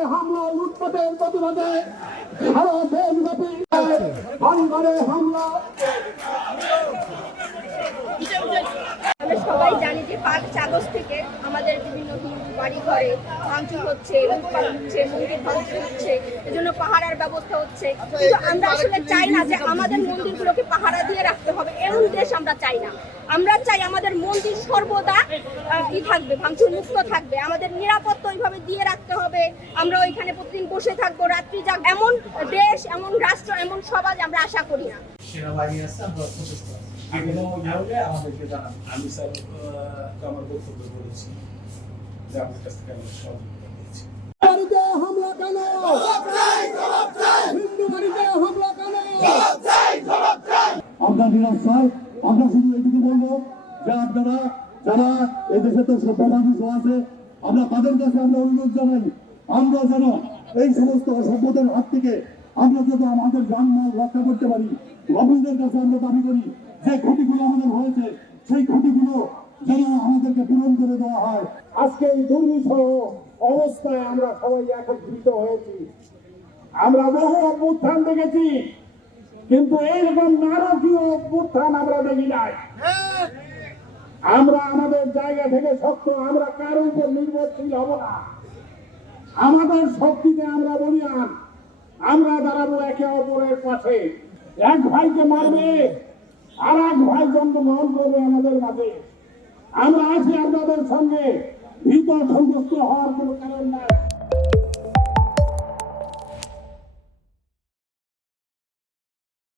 যে হামলা উৎপাদের প্রতিবাদে সারা দেশব্যাপী বাড়ি ঘরে হামলা। সবাই জানি যে পাঁচ আগস্ট থেকে আমাদের বিভিন্ন বাড়ি ঘরে ভাঙচুর হচ্ছে লুটপাট হচ্ছে, মন্দির ভাঙচুর হচ্ছে, এজন্য পাহারার ব্যবস্থা হচ্ছে। কিন্তু আমরা আসলে চাই না যে আমাদের মন্দিরগুলোকে পাহারা দিয়ে রাখতে হবে এমন দেশ আমরা চাই না। আমরা চাই আমাদের মন্দির সর্বদা ই থাকবে ভাঙচুর মুক্ত থাকবে। আমাদের নিরাপত্তা ওইভাবে দিয়ে রাখতে হবে। আমরা ওইখানে প্রতিদিন বসে থাকব রাত্রি যাক এমন দেশ এমন রাষ্ট্র এমন সমাজ আমরা আশা করি না। সেনাবাহিনী আছে আমরা প্রচেষ্টা আছি কোনো হলে আমাদেরকে জানান আমি স্যার আমার বক্তব্য বলেছি। যে আপনার কাছ থেকে আমরা সহযোগিতা পেয়েছি। হামলা কেন? হিন্দু বাড়িতে হামলা কেন? আমরা নিরস্বর আমরা শুধু এটুকু বলব যে আপনারা যারা এদেশে তো সভ্য মানুষও আছে, আমরা তাদের কাছে আমরা অনুরোধ জানাই, আমরা যেন এই সমস্ত অসভ্যতার হাত থেকে আমরা যাতে আমাদের যানমাল রক্ষা করতে পারি। গভর্নমেন্টের কাছে আমরা দাবি করি, যে ক্ষতিগুলো আমাদের হয়েছে, সেই ক্ষতিগুলো যেন আমাদেরকে পূরণ করে দেওয়া হয়। আজকে এই দুর্বিষহ অবস্থায় আমরা সবাই একত্রিত হয়েছি। আমরা বহু অভ্যুত্থান দেখেছি, কিন্তু এইরকম নারকীয় অভ্যুত্থান আমরা দেখি নাই। আমরা আমাদের জায়গা থেকে শক্ত, আমরা কারও উপর নির্ভরশীল হব না? আমাদের শক্তিতে আমরা বলিয়ান। আমরা দাঁড়াবো একে অপরের পাশে। এক ভাইকে মারবে, আর এক ভাই জন্মগ্রহণ করবে আমাদের মাঝে। আমরা আছি আপনাদের সঙ্গে। ভীত সন্তুষ্ট হওয়ার কোনো কারণ নাই।